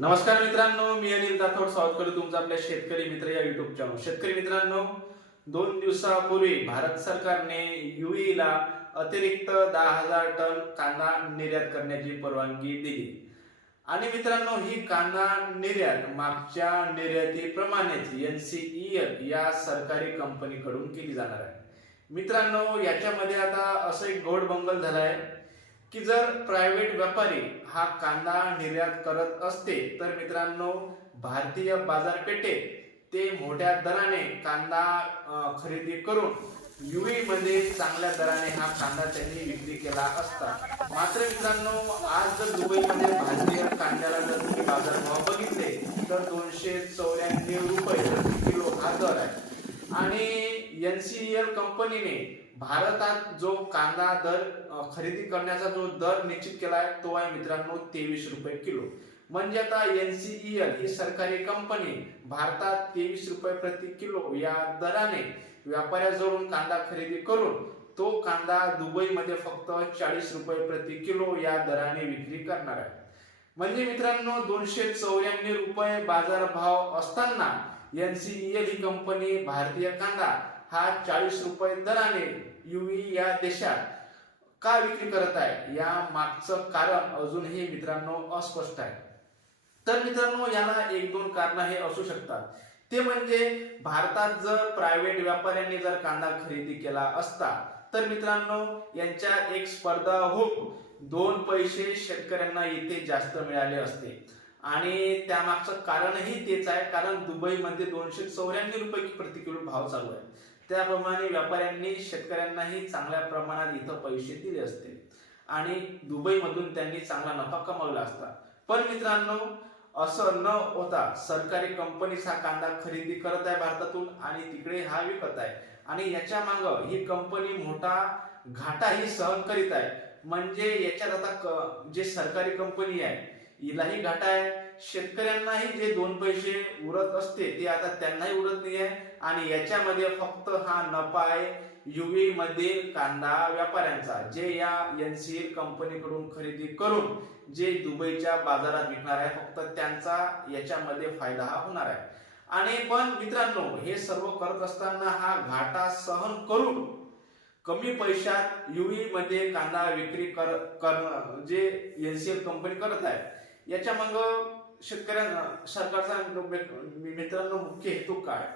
नमस्कार मित्रांनो मी अनिल राठोड स्वागत करतो तुमचं आपल्या शेतकरी मित्र या युट्यूब चॅनल शेतकरी मित्रांनो दोन दिवसापूर्वी भारत सरकारने UAE ला अतिरिक्त दहा हजार टन कांदा निर्यात करण्याची परवानगी दिली. आणि मित्रांनो ही कांदा निर्यात मागच्या निर्यातीप्रमाणेच एनसीईएल या सरकारी कंपनीकडून केली जाणार आहे. मित्रांनो याच्यामध्ये आता असं एक गोड बंगल झाला आहे की जर प्रायव्हेट व्यापारी हा कांदा निर्यात करत असते तर मित्रांनो भारतीय बाजारपेठेत ते मोठ्या दराने कांदा खरेदी करून युए मध्ये चांगल्या दराने हा कांदा त्यांनी विक्री केला असता. मात्र मित्रांनो आज जर दुबईमध्ये भारतीय कांद्याला जर तुम्ही बाजारभाव बघितले तर दोनशे चौऱ्याण्णव रुपये प्रति किलो हा दर आहे. आणि एनसीएल कंपनीने भारतात जो कांदा दर खरेदी करण्याचा जो दर निश्चित केला आहे तो आहे मित्रांनो तेवीस रुपये किलो. म्हणजे आता एनसीईएल ही सरकारी कंपनी भारतात तेवीस रुपये प्रति किलो या दराने व्यापाऱ्याजवळून कांदा खरेदी करून तो कांदा दुबईमध्ये फक्त चाळीस रुपये प्रति किलो या दराने विक्री करणार आहे. म्हणजे मित्रांनो दोनशे चौऱ्याण्णव रुपये बाजारभाव असताना एनसीईएल ही कंपनी भारतीय कांदा हा चाळीस रुपये दराने युवी या देशात का विक्री करत आहे? या मागचं कारण अजूनही मित्रांनो अस्पष्ट आहे. तर मित्रांनो याला एक दोन कारण हे असू शकतात. ते म्हणजे भारतात जर प्रायव्हेट व्यापाऱ्यांनी जर कांदा खरेदी केला असता तर मित्रांनो यांच्या एक स्पर्धा होऊन दोन पैसे शेतकऱ्यांना इथे जास्त मिळाले असते. आणि त्यामागचं कारणही तेच आहे कारण दुबईमध्ये दोनशे चौऱ्याण्णव रुपये प्रति किलो भाव चालू आहे. त्याप्रमाणे व्यापाऱ्यांनी शेतकऱ्यांनाही चांगल्या प्रमाणात इथं पैसे दिले असते. आणि दुबईमधून त्यांनी चांगला नफा कमावला असता. पण मित्रांनो असं न होता सरकारी कंपनीच हा कांदा खरेदी करत आहे भारतातून आणि तिकडे हा विकत आहे. आणि याच्या माग ही कंपनी मोठा घाटाही सहन करीत आहे. म्हणजे याच्यात आता क- जे सरकारी कंपनी आहे हिलाही घाटा आहे. शेतकऱ्यांनाही जे दोन पैसे उरत असते ते आता त्यांनाही उरत नाही आहे आणि याच्यामध्ये फक्त हा नफा आहे. युवी मध्ये कांदा व्यापाऱ्यांचा जे या एनसीएल कंपनीकडून खरेदी करून जे दुबईच्या बाजारात विकणार आहे फक्त त्यांचा याच्यामध्ये फायदा हा होणार आहे. आणि पण मित्रांनो हे सर्व करत असताना हा घाटा सहन करून कमी पैशात युई मध्ये कांदा विक्री कर कर जे एनसीएल कंपनी करत आहे याच्या मग शेतकऱ्यांना सरकारचा मित्रांनो मुख्य हेतू काय?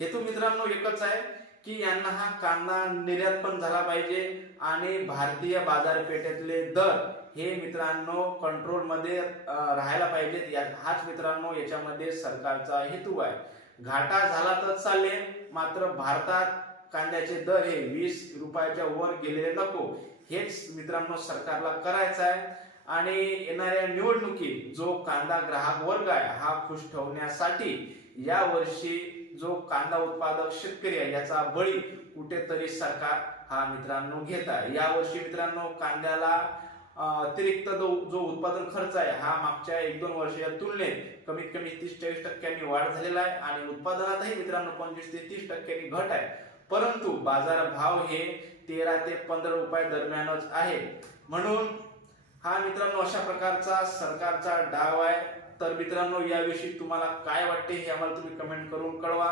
हेतू मित्रांनो एकच आहे की यांना हा कांदा निर्यात पण झाला पाहिजे आणि भारतीय बाजारपेठेतले दर हे मित्रांनो कंट्रोलमध्ये राहायला पाहिजेत. या हाच मित्रांनो याच्यामध्ये सरकारचा हेतू आहे. घाटा झाला तर चालेल मात्र भारतात कांद्याचे दर हे वीस रुपयाच्या वर गेलेले नको. हेच मित्रांनो सरकारला करायचं आहे. आणि येणाऱ्या निवडणुकीत जो कांदा ग्राहक वर्ग आहे हा खुश ठेवण्यासाठी या वर्षी जो कांदा उत्पादक शेतकरी आहे याचा बळी कुठेतरी सरकार हा मित्रांनो घेत आहे. या वर्षी मित्रांनो कांद्याला अतिरिक्त जो उत्पादन खर्च आहे हा मागच्या एक दोन वर्षाच्या तुलनेत कमीत कमी तीस चाळीस टक्क्यांनी वाढ झालेला आहे आणि उत्पादनातही मित्रांनो पंचवीस ते तीस टक्क्यांनी घट आहे. परंतु बाजार भाव हे तेरा ते पंधरा रुपये दरम्यानच आहे. म्हणून हा मित्रांनो अशा प्रकारचा सरकारचा डाव आहे. तर मित्रांनो याविषयी तुम्हाला काय वाटते हे आम्हाला तुम्ही कमेंट करून कळवा.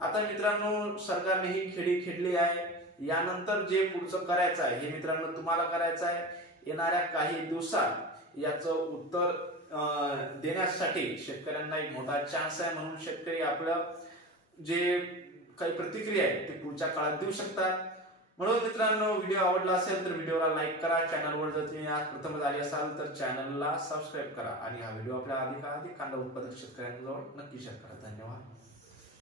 आता मित्रांनो सरकारने ही खेळी खेळली आहे. यानंतर जे पुढचं करायचं आहे हे मित्रांनो तुम्हाला करायचं आहे. येणाऱ्या काही दिवसात याचं उत्तर देण्यासाठी शेतकऱ्यांना एक मोठा चान्स आहे म्हणून शेतकरी आपलं जे काही प्रतिक्रिया आहे ते पुढच्या काळात देऊ शकतात. म्हणून मित्रांनो व्हिडिओ आवडला असेल तर व्हिडिओला लाईक करा. चॅनलवर जर तुम्ही आज प्रथमच आले असाल तर चॅनलला सबस्क्राईब करा. आणि हा व्हिडिओ आपल्या अधिकाधिक कांदा उत्पादक शेतकऱ्यांजवळ नक्की शेअर करा. धन्यवाद.